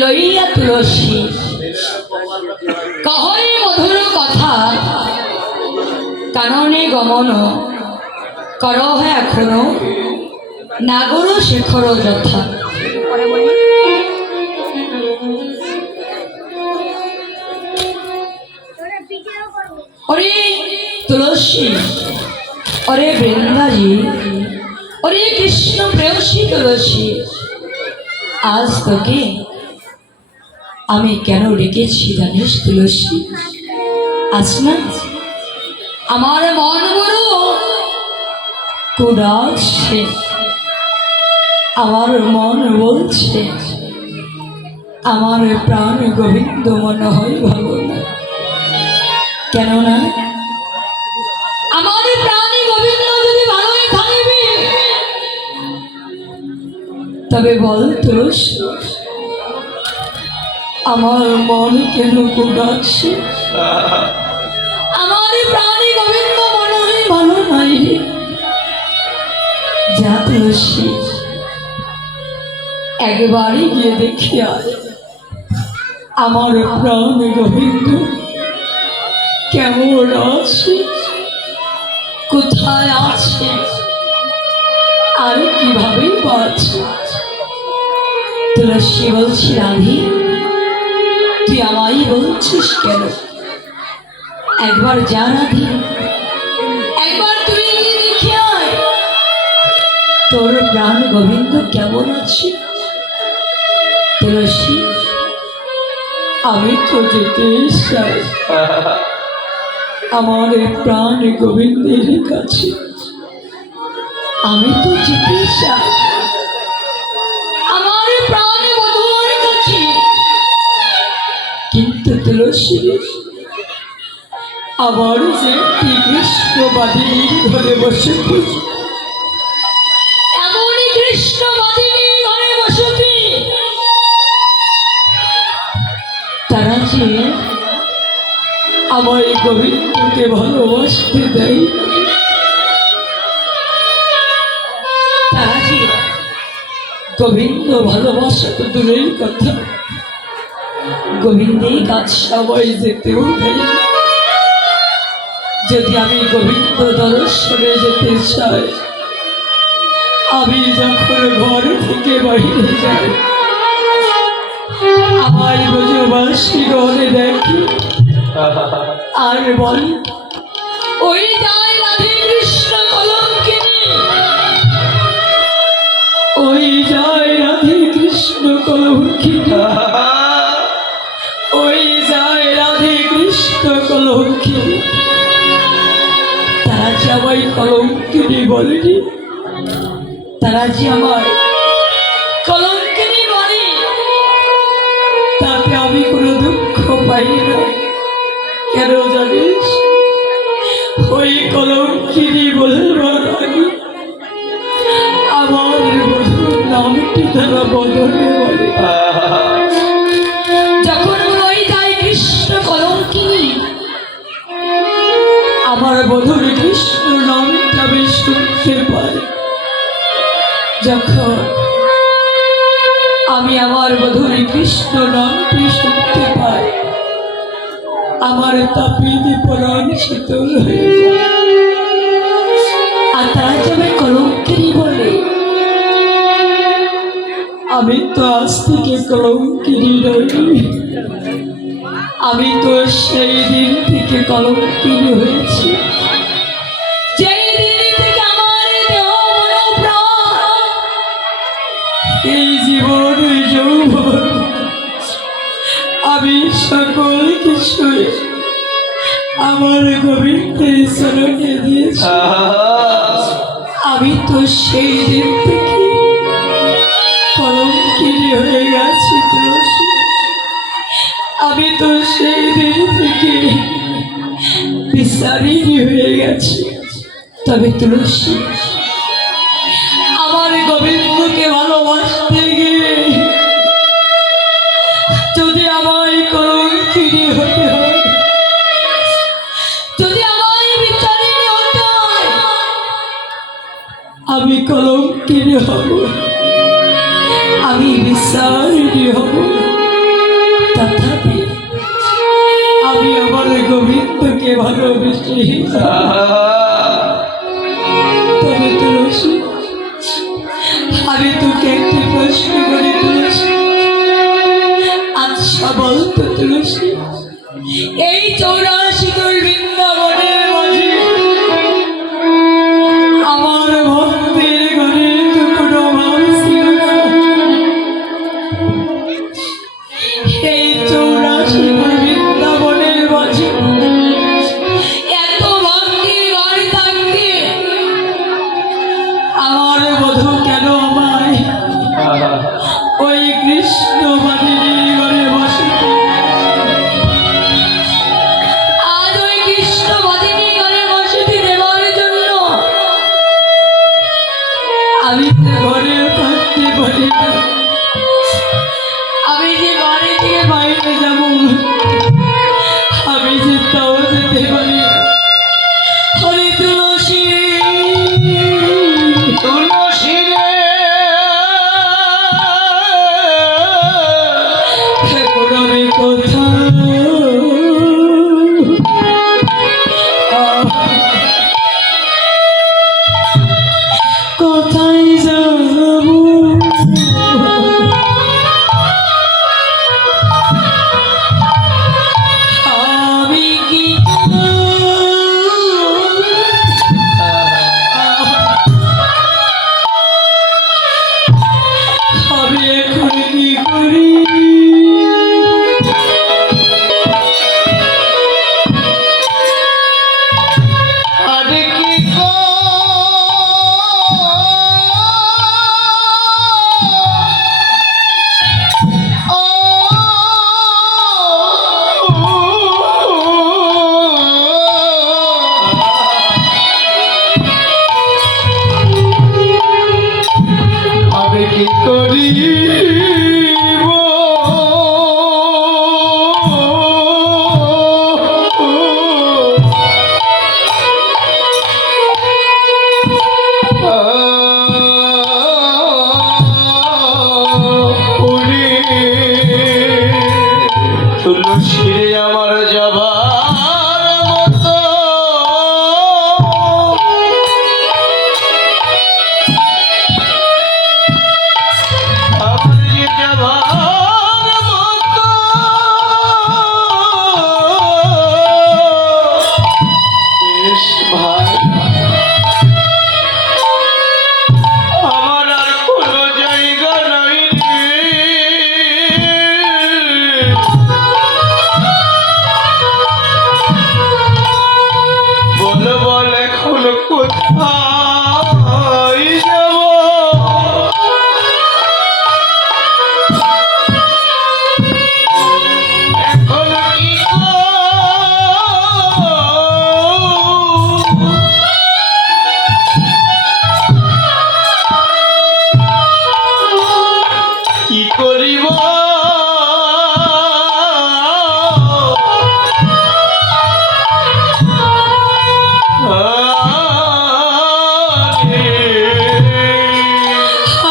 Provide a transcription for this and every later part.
লইয়া তুলসী কহই মধুর কথা কাননে গমন করহ এখনো নাগর শেখর যথা। অরে তুলসী, অরে বৃন্দাজি, অরে কৃষ্ণ প্রেয়সী তুলসী, আজ তোকে আমি কেন রেখেছি জানিস তুলসী? আজ না আমার মন বড় কুড়াচ্ছে, আমার মন বলছে আমার প্রাণ গোবিন্দ মনে হয় ভালো না। কেননা আমার প্রাণ গোবিন্দ যদি ভালোই থাকবে তবে বল তুলসী আমার মন কেন কুড়াচ্ছে? আমার প্রাণী গোবিন্দ মনে হয় ভালো নাই রে। যা তুলসী একবারই গিয়ে দেখি আয় আমার প্রাণ গোবিন্দ কেমন আছে, কোথায় আছে, আর কিভাবে বাঁচে। তুলসী বলছি রাধি তুই আমায় বলছিস কেন? একবার যা রাধি, একবার তুই দেখে আয় তোর প্রাণ গোবিন্দ কেমন আছে। তুলসী আমি তো যেতে চাই আমার প্রাণ গোবিন্দের কাছে, আমি তো যেতে চাই আমার প্রাণ বধূর কাছে। কিন্তু তুলসী আবার যে কৃষ্ণবাদিনী ঘরে বসে এমনই কৃষ্ণবাদিনী ঘরে বসতি তারা যে আমার গোবিন্দকে ভালোবাসতে দেয়, তারা যে গোবিন্দ ভালোবাসা তো দূরের কথা গোবিন্দের কাজ সবাই যেতেও দেয়। যদি আমি গোবিন্দ দর্শনে যেতে চাই, আমি যখন ঘর থেকে বাইরে যাই আমার ব্রজবাসী ঘরে দেখি আর বল ওই যায় রাধে কৃষ্ণ কলঙ্কিনী, ওই যায় রাধে কৃষ্ণ কলঙ্কিনী, ওই যায় রাধে কৃষ্ণ কলঙ্কিনী। তারা যে আমায় কলঙ্কিনী বলেনি, তারা যে আমায় কলঙ্কিনী বলে তাতে আমি কোনো দুঃখ পাই না। কেন জানিস? ওই কলঙ্কিনী বলবার আগে আমার বধূর নামটি তারা বদলে বলে। যখন ওই যায় কৃষ্ণ কলঙ্কিনী আমার বধূর কৃষ্ণ নামটা আমি শুনতে পাই, যখন আমি আমার বধূর কৃষ্ণ নামটি শুনতে পাই আমার তাপিনী পরাণ শীতল হয়ে যায়। আর তারা যাবে কলঙ্কিনী বলে, আমি তো আজ থেকে কলঙ্কিনী নই, আমি তো সেই দিন থেকে কলঙ্কিনী হয়েছি যেই দিন থেকে আমার দেহ মন প্রাণ এই জীবন যৌবন আমি সকল কিছু আমার গোবিন্দের চরণে দিয়েছি। আমি তো সেই দিন থেকে কলঙ্কিনী হয়ে গেছি তুলসী, আমি তো সেই দিন থেকে বিচারিণী হয়ে গেছি। তবে তুলসী আমার গোবিন্দকে ভালোবাসতে গিয়ে যদি আমায় কলঙ্কিনী হতে হয়, যদি আমায় বিচারিণী হতে হয়, আমি কলঙ্কিনী হব, আমি বিচারিণী হব। অভিষেক। তবে তুলসী, আমি তোকে একটি প্রশ্ন করি তুলসী, আচ্ছা বলতো তুলসী, এই 84 বৃন্দাবনের মাঝে আমার ভক্তের ঘরে তো কোনো অভাব ছিল না। এই 84 বৃন্দাবনের মাঝে এত ভক্তির ঘর থাকতে আমার বধূ কেন আমায় ওই কৃষ্ণ বাদিনীর ঘরে বসে, আজ ওই কৃষ্ণ বাদিনীর ঘরে বসতি দেওয়ার জন্য আমি যে ঘরে থাকতে পারি না, আমি যে বাড়ি থেকে বাইরে যাব, আমি যে তাও যেতে পারি না। হরে তুলসী, তুলসী রে, এখন আমি কোথায় যাব, আমি কি আমি এখন কি করি, আরে কি গো আমি কি করিব, তুলসী রে আমার যাবার মতো আমার যে যাবার মতো বেশ ভাই, আমার আর কোনো জায়গা নাই রে। বল বল এখন কোথায় যাব, এখন কি কি করিব,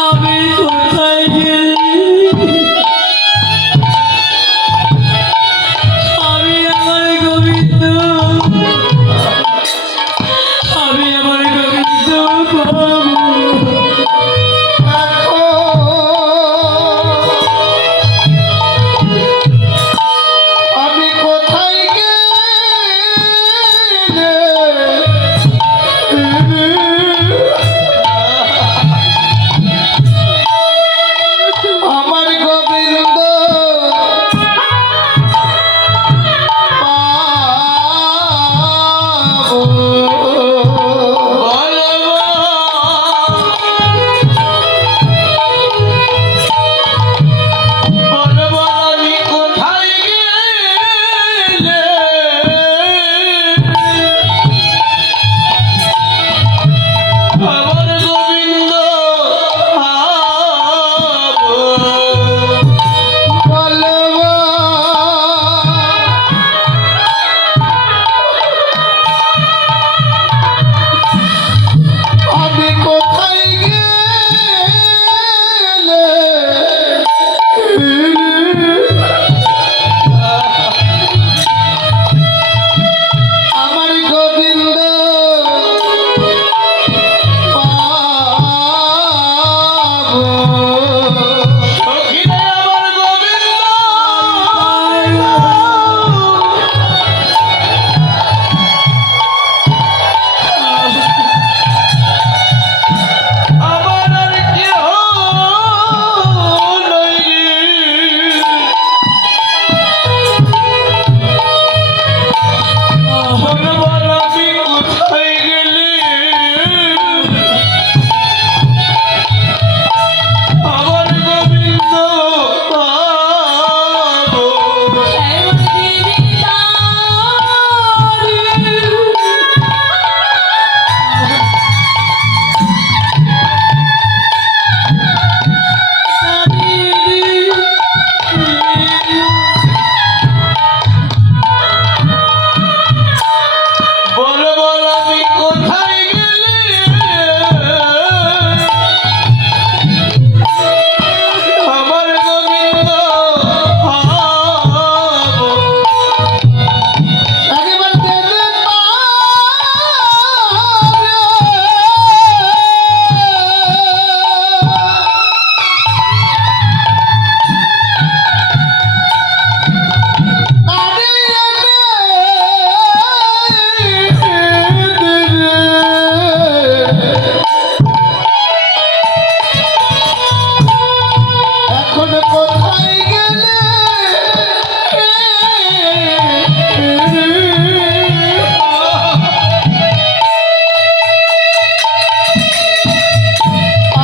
আমি কোথায় গেলি, আমি আমার গোবিন্দ, আমি আমার গোবিন্দ পাবো।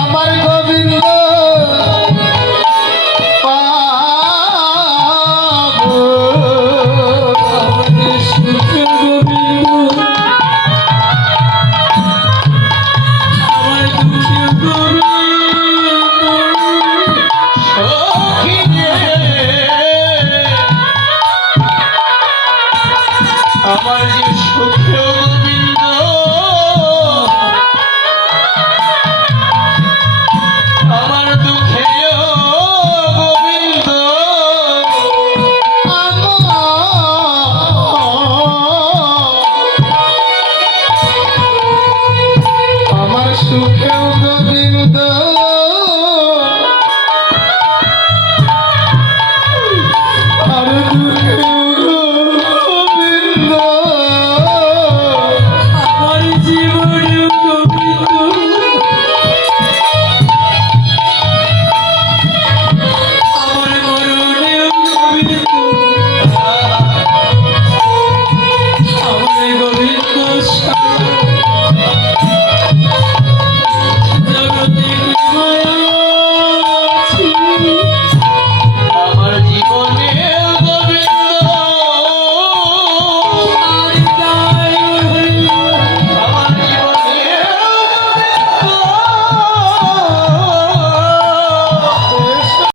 আমার গোবিন্দ পাবো। আমার সুখ গোবিন্দ, আমার দুঃখ গোবিন্দ, সখী রে, আমার যে সুখ গোবিন্দ, আমার দুঃখে গোবিন্দ, আমার সুখেও গোবিন্দ, আর দুঃখেও গোবিন্দ, আমার জীবনে গোবিন্দ, আমার মরণে গোবিন্দ, আমার গোবিন্দ